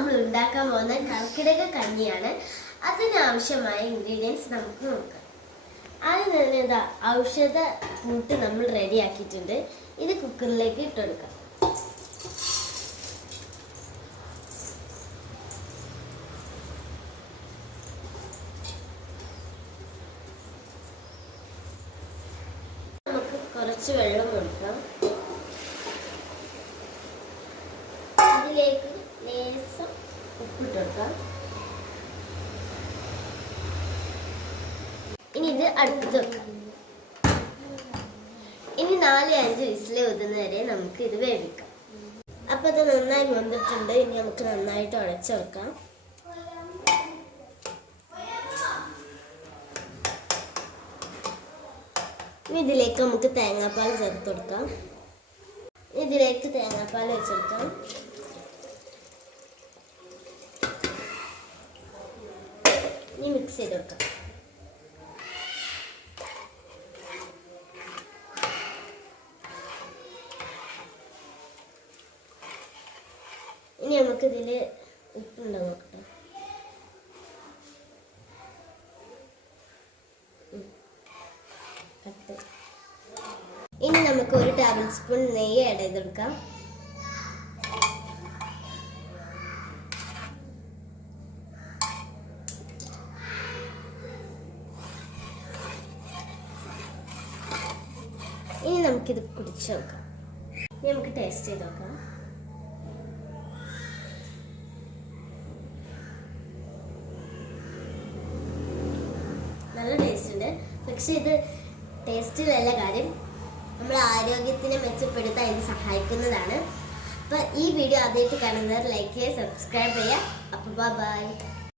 നമ്മൾ ഉണ്ടാക്കാൻ പോകുന്ന കർക്കിടക കഞ്ഞിയാണ്. അതിനാവശ്യമായ ഇൻഗ്രീഡിയൻസ് നമുക്ക് നോക്കാം. ആദ്യം തന്നെ ഇതാ ഔഷധ കൂട്ട് നമ്മൾ റെഡിയാക്കിയിട്ടുണ്ട്. ഇത് കുക്കറിലേക്ക് ഇട്ടെടുക്കാം. നമുക്ക് കുറച്ച് വെള്ളം കൊടുക്കാം. ഇതിലേക്ക് ലേശം ഉപ്പിട്ട് കൊടുക്കാം. ഇനി ഇത് അടുപ്പത്ത് വെക്കാം. ഇനി 4-5 വിസിൽ ഊതുന്നവരെ നമുക്ക് ഇത് വേവിക്കാം. അപ്പൊ ഇത് നന്നായി വെന്തിട്ടുണ്ട്. ഇനി നമുക്ക് നന്നായിട്ട് ഉടച്ചു വെക്കാം. ഇനി ഇതിലേക്ക് നമുക്ക് തേങ്ങാപ്പാൽ ചേർത്ത് കൊടുക്കാം. ഇതിലേക്ക് തേങ്ങാപ്പാൽ വെച്ചെടുക്കാം. ഇനി മിക്സ് ചെയ്ത് കൊടുക്കാം. ഇനി നമുക്ക് ഇതില് ഉപ്പുണ്ടോ നോക്കട്ടെ. ഇനി നമുക്ക് 1 ടേബിൾ സ്പൂൺ നെയ്യ് ആഡ് ചെയ്ത് കൊടുക്കാം. ഇനി നമുക്കിത് കുടിച്ച് നോക്കാം. ഇനി നമുക്ക് ടേസ്റ്റ് ചെയ്ത് നോക്കാം. നല്ല ടേസ്റ്റ് ഉണ്ട്. പക്ഷെ ഇത് ടേസ്റ്റിലല്ല കാര്യം, നമ്മുടെ ആരോഗ്യത്തിനെ മെച്ചപ്പെടുത്താൻ ഇത് സഹായിക്കുന്നതാണ്. അപ്പം ഈ വീഡിയോ ആദ്യമായിട്ട് കാണുന്നവർ ലൈക്ക് ചെയ്യുക, സബ്സ്ക്രൈബ് ചെയ്യുക. അപ്പോൾ ബൈ.